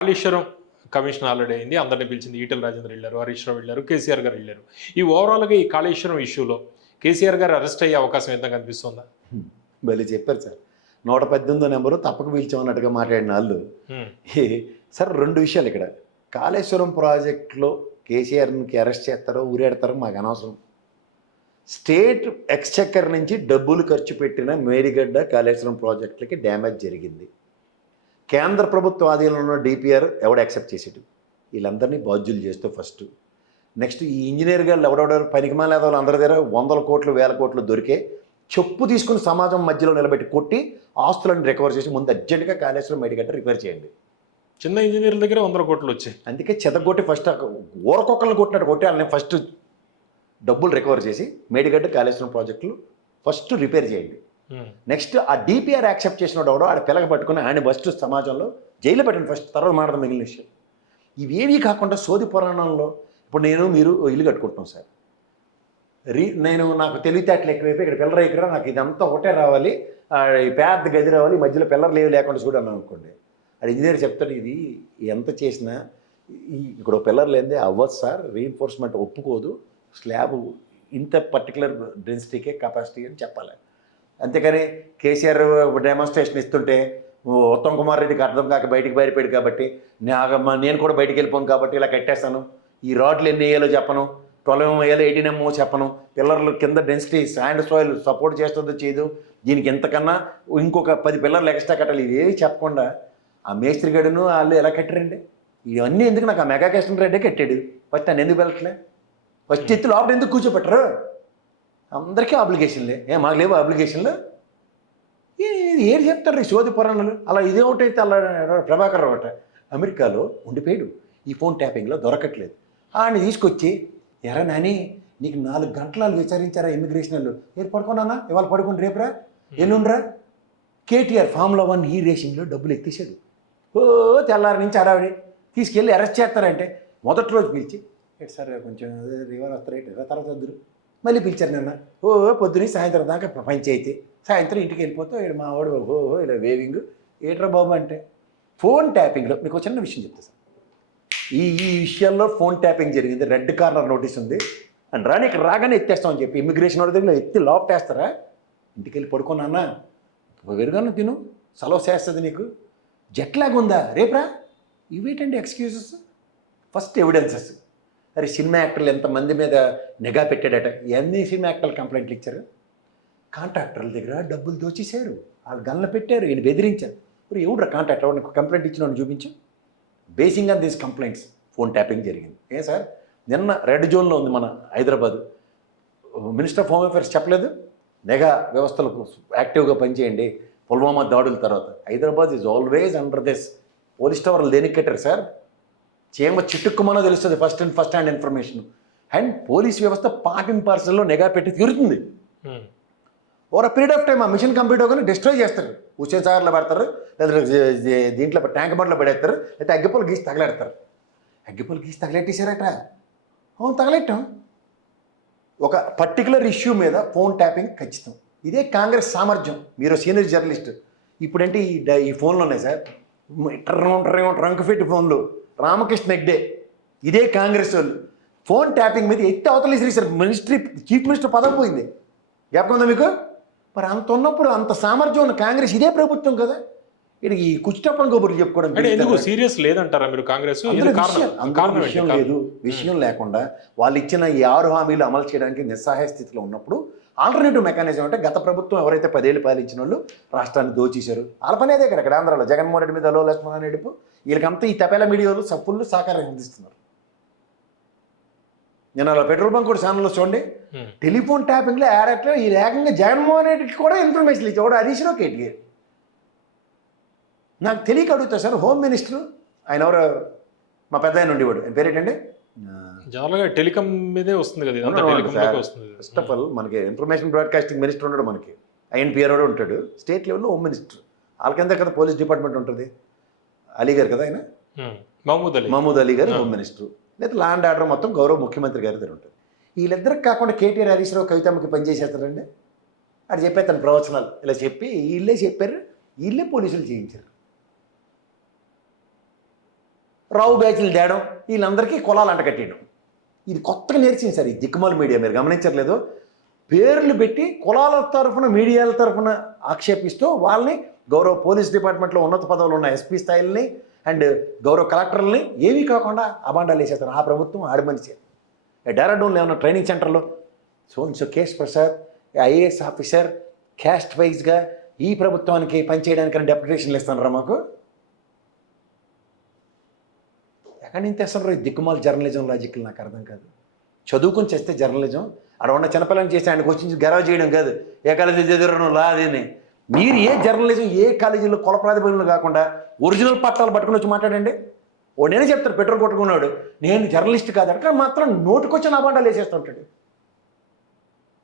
Kaleshwaram commission already అయింది. అందరిని పిలిచింది ఈటల రాజేంద్ర వెళ్ళారు హరీష్ రావు వెళ్ళారు కేసీఆర్ గారు వెళ్ళారు. ఈ ఓవరాల్గా ఈ కాళేశ్వరం ఇష్యూలో కేసీఆర్ గారు అరెస్ట్ అయ్యే అవకాశం ఎంత కనిపిస్తుందా? భలే చెప్పారు సార్. నూట పద్దెనిమిదో నెంబరు తప్పక పిలిచామన్నట్టుగా మాట్లాడిన వాళ్ళు. సార్ రెండు విషయాలు ఇక్కడ. కాళేశ్వరం ప్రాజెక్టులో కేసీఆర్కి అరెస్ట్ చేస్తారో ఊరేడతారో మాకు అనవసరం. స్టేట్ ఎక్స్చెక్కర్ నుంచి డబ్బులు ఖర్చు పెట్టిన మేడిగడ్డ కాళేశ్వరం ప్రాజెక్టులకి డ్యామేజ్ జరిగింది. కేంద్ర ప్రభుత్వ ఆధీనంలో ఉన్న డిపిఆర్ ఎవడ యాక్సెప్ట్ చేసేటు? వీళ్ళందరినీ బాధ్యులు చేస్తూ ఫస్ట్. నెక్స్ట్ ఈ ఇంజనీర్ గారు పనికిమాల వాళ్ళు అందరి దగ్గర వందల కోట్లు వేల కోట్లు దొరికే చెప్పు తీసుకుని సమాజం మధ్యలో నిలబెట్టి కొట్టి ఆస్తులను రికవర్ చేసి ముందు అర్జెంటుగా కాళేశ్వరం మేడిగడ్డ రిపేర్ చేయండి. చిన్న ఇంజనీర్ల దగ్గర వందల కోట్లు వచ్చాయి. అందుకే చెదగొట్టి ఫస్ట్ ఊరకొక్కలను కొట్టినట్టు కొట్టి వాళ్ళని ఫస్ట్ డబ్బులు రికవర్ చేసి మేడిగడ్డ కాళేశ్వరం ప్రాజెక్టులు ఫస్ట్ రిపేర్ చేయండి. Hmm. నెక్స్ట్ ఆ డిపిఆర్ యాక్సెప్ట్ చేసిన ఎవడో ఆడ పిల్లగ పట్టుకుని ఆయన ఫస్ట్ సమాజంలో జైలు పెట్టండి ఫస్ట్ తర్వాత మాట్లాడదాం మిగిలిన విషయం. ఇవేవీ కాకుండా సోది పురాణంలో ఇప్పుడు నేను మీరు ఇల్లు కట్టుకుంటున్నాం సార్. రీ నేను నాకు తెలివితేటలు ఎక్కువైపోయి ఇక్కడ పిల్లర ఇక్కడ నాకు ఇదంతా ఒకటే రావాలి పెద్ద గది రావాలి మధ్యలో పిల్లర్ లేవు లేకుండా చూడాలి అనుకోండి. అది ఇంజనీర్ చెప్తాడు ఇది ఎంత చేసినా ఈ ఇక్కడ పిల్లర్ లేదే అవ్వదు సార్ రీఎన్ఫోర్స్మెంట్ ఒప్పుకోదు స్లాబ్ ఇంత పర్టికులర్ డెన్సిటీకే కెపాసిటీ అని చెప్పాలి. అంతేకాని కేసీఆర్ డెమాన్స్ట్రేషన్ ఇస్తుంటే ఉత్తమ్ కుమార్ రెడ్డికి అర్థం కాక బయటికి బయటపెడు కాబట్టి నేను కూడా బయటికి వెళ్ళిపోను కాబట్టి ఇలా కట్టేస్తాను. ఈ రాడ్లు ఎన్ని వేయాలో చెప్పను. ట్వెల్వ్ వేయాలో ఎయిటీన్ ఎంఓ చెప్పను. పిల్లర్లు కింద డెన్సిటీ శాండ్ సాయిల్ సపోర్ట్ చేస్తుందో చేయదు దీనికి ఎంతకన్నా ఇంకొక పది పిల్లర్లు ఎక్స్ట్రా కట్టాలి. ఇవేవి చెప్పకుండా ఆ మేస్త్రి గడును వాళ్ళు ఎలా కట్టారండి? ఇవన్నీ ఎందుకు నాకు ఆ మెగా కృష్ణ రెడ్డే కట్టాడు? ఫస్ట్ నన్ను ఎందుకు వెళ్ళట్లే? ఫస్ట్ ఎత్తి లోపల ఎందుకు కూర్చోబెట్టరు? అందరికీ అప్లికేషన్లే ఏ మాకు లేవు అప్లికేషన్లు ఏ- చెప్తారు ఈ సోది పురాణాలు? అలా ఇదే ఒకటైతే అలా ప్రభాకర్ అట అమెరికాలో ఉండిపోయాడు. ఈ ఫోన్ ట్యాపింగ్లో దొరకట్లేదు. ఆయన తీసుకొచ్చి ఎరా నాని నీకు నాలుగు గంటలు విచారించారా ఇమిగ్రేషన్ వాళ్ళు? ఏరు పడుకున్నానా ఇవాళ పడుకుని రేపురా? ఎల్లుండ్రా? కేటీఆర్ ఫామ్లో వన్ ఈ రేషన్లో డబ్బులు ఎత్తేసాడు ఓ తెల్లారి నుంచి అడావిడి తీసుకెళ్ళి అరెస్ట్ చేస్తారంటే మొదటి రోజు పిలిచి "ఏంటి సార్ కొంచెం రివర్ వస్తారు? తర్వాత వద్దురు. మళ్ళీ పిలిచారు నిన్న. ఓ పొద్దున సాయంత్రం దాకా పంచాయితీ. సాయంత్రం ఇంటికి వెళ్ళిపోతాం ఈడు మా వాడు ఓ ఇలా వేవింగ్ ఏట్రా బాబు అంటే ఫోన్ ట్యాపింగ్లో మీకు ఒక చిన్న విషయం చెప్తా సార్. ఈ ఈ విషయాల్లో ఫోన్ ట్యాపింగ్ జరిగింది. రెడ్ కార్నర్ నోటీస్ ఉంది. అండ్ రాని ఇక్కడ రాగానే ఎత్తేస్తామని చెప్పి ఇమిగ్రేషన్ వాళ్ళ దగ్గర ఎత్తి లోపటేస్తారా ఇంటికి వెళ్ళి పడుకున్నానా వెరుగాను తిను. సెలవు చేస్తుంది నీకు. జెట్ లాగ్ రేపురా? ఇవేటండి ఎక్స్క్యూజెస్ ఫస్ట్ ఎవిడెన్సెస్ అరే సినిమా యాక్టర్లు ఎంతమంది మీద నిఘా పెట్టాడట? ఎన్ని సినిమా యాక్టర్లు కంప్లైంట్లు ఇచ్చారు? కాంట్రాక్టర్ల దగ్గర డబ్బులు దోచేశారు. వాళ్ళు గన్లు పెట్టారు ఈయన బెదిరించారు. ఇప్పుడు ఎవడు కాంట్రాక్టర్? ఎవరు కంప్లైంట్ ఇచ్చిన వాడిని చూపించు. Basing on these complaints phone tapping జరిగింది. ఏ సార్? నిన్న రెడ్ జోన్లో ఉంది మన Hyderabad. Minister of home affairs చెప్పలేదు? నిఘా వ్యవస్థలకు యాక్టివ్గా పనిచేయండి. పుల్వామా దాడుల తర్వాత. Hyderabad is always under this police టవర్లు దేనికి కట్టారు సార్? చీమ చిట్టుక్కుమనో తెలుస్తుంది first and first hand information and police వ్యవస్థ పార్ట్ అండ్ పార్సల్లో నిఘా పెట్టి తీరుతుంది. హ్మ్. ఓవర్ పీరియడ్ ఆఫ్ టైం ఆ మిషన్ కంప్లీట్ అవ్వగానే డిస్ట్రాయ్ చేస్తారు. హుసేన్ సాగర్లో పెడతారు లేదా దీంట్లో ట్యాంక్ బండ్లో పడేస్తారు లేకపోతే అగ్గిపూలు గీసి తగలెడతారు. అగ్గిపూలు గీసి తగలెట్టేశారట అవును తగలెట్టాం. ఒక పర్టికులర్ ఇష్యూ మీద ఫోన్ ట్యాపింగ్ ఖచ్చితం. ఇదే కాంగ్రెస్ సామర్థ్యం. మీరు సీనియర్ జర్నలిస్ట్. ఇప్పుడంటే ఈ ఈ ఫోన్లు ఉన్నాయి సార్? ట్రంక్ ఫిట్ ఫోన్లు. రామకృష్ణ హెగ్డే ఇదే కాంగ్రెస్ వాళ్ళు. ఫోన్ ట్యాపింగ్ మీద ఎత్తి అవతల సార్ మినిస్ట్రీ చీఫ్ మినిస్టర్ పదవి పోయింది. జ్ఞాపకం ఉందా మీకు? మరి అంత ఉన్నప్పుడు అంత సామర్థ్యం ఉన్న కాంగ్రెస్ ఇదే ప్రభుత్వం కదా. ఇది ఈ కుచిటప్పని కబుర్లు చెప్పుకోవడం ఎందుకు? సీరియస్ లేదంటారా మీరు కాంగ్రెస్? విషయం-? లేదు. విషయం లేకుండా వాళ్ళు ఇచ్చిన ఈ ఆరు హామీలు అమలు చేయడానికి నిస్సహాయ స్థితిలో ఉన్నప్పుడు ఆల్టర్నేటివ్ మెకానిజం అంటే గత ప్రభుత్వం ఎవరైతే పదేళ్ళు పాలించిన వాళ్ళు రాష్ట్రాన్ని దోచేశారు. వాళ్ళ పని అదే కదా ఇక్కడ ఆంధ్రాలో జగన్మోహన్ రెడ్డి మీద అలో లక్ష్మణ రెడ్డిపు వీళ్ళకంతా ఈ తపేల మీడియాలో సప్పుళ్ళు సహకారం అందిస్తున్నారు. నేను అలా పెట్రోల్ బంక్ కూడా ఛానల్లో చూడండి. టెలిఫోన్ ట్యాపింగ్లో యాడట్లో ఈ ఏకంగా జగన్మోహన్ రెడ్డికి కూడా ఇన్ఫర్మేషన్ ఇచ్చాడు హరీష్ రావు కేటీఆర్ నాకు తెలియక అడుగుతా సార్ హోమ్ మినిస్టర్ ఆయన ఎవరు? మా పెద్ద ఆయన ఉండేవాడు. ఆయన పేరేంటండి? జనరల్గా టెలికాం మీదే వస్తుంది కదా ఇదంతా టెలికాం లోకే వస్తుంది. ఫస్ట్ ఆఫ్ ఆల్ మనకి ఇన్ఫర్మేషన్ బ్రాడ్కాస్టింగ్ మినిస్టర్ ఉన్నాడు మనకి. ఐఎన్పిఆర్ కూడా ఉంటాడు. స్టేట్ లెవెల్లో హోమ్ మినిస్టర్ వాళ్ళకింద కదా పోలీస్ డిపార్ట్మెంట్ ఉంటుంది. అలీ గారు కదా ఆయన? హ్మ్. మహమూద్ అలీ. మహమూద్ అలీ గారు. హోమ్ మినిస్టర్ లేదా ల్యాండ్ ఆర్డర్ మొత్తం గౌరవ ముఖ్యమంత్రి గారి దగ్గర ఉంటుంది. వీళ్ళిద్దరికి కాకుండా కేటీఆర్ హరీష్ రావు కవితమ్మకి పనిచేసేస్తారండి అది చెప్పేస్తాను ప్రవచనాలు. ఇలా చెప్పి వీళ్ళే చెప్పారు. వీళ్ళే పోలీసులు చేయించారు. రావు బ్యాచ్లు తేడం. వీళ్ళందరికీ కులాలు అంటకట్టేయడం ఇది కొత్తగా నేర్చింది సార్ ఈ దిక్కుమాల మీడియా. మీరు గమనించట్లేదు. పేర్లు పెట్టి కులాల తరఫున మీడియాల తరఫున ఆక్షేపిస్తూ వాళ్ళని గౌరవ పోలీస్ డిపార్ట్మెంట్లో ఉన్నత పదవులు ఉన్న ఎస్పీ స్థాయిల్ని అండ్ గౌరవ కలెక్టర్లని ఏమీ కాకుండా అబాండాలు వేసేస్తారు. ఆ ప్రభుత్వం ఆడి మనిషి. డెరాడూన్లో ఏమన్నా ట్రైనింగ్ సెంటర్లో? So so KS Prasad IAS officer caste వైజ్గా ఈ ప్రభుత్వానికి పనిచేయడానికి డెప్యుటేషన్లు ఇస్తున్నారా మాకు? ఎక్కడి నుంచి తెస్తున్నారు ఈ దిక్కుమాల జర్నలిజం లాజిక్లు? నాకు అర్థం కాదు. చదువుకొని చేస్తే జర్నలిజం అక్కడ ఉన్న చిన్నపిల్లని చేసి ఆయనకు వచ్చి గెరవ చేయడం కాదు. ఏ కాలేజీ చదివారు లా అదేని. మీరు ఏ జర్నలిజం ఏ కాలేజీలో కుల ప్రాతిపదికలు కాకుండా ఒరిజినల్ పట్టాలు పట్టుకుని వచ్చి మాట్లాడండి. ఓ నేనే చెప్తాను పెట్రోల్ కొట్టుకున్నాడు. నేను జర్నలిస్ట్ కాదు అక్కడ మాత్రం నోటుకొచ్చిన అబాండాలు వేసేస్తుంటాడు.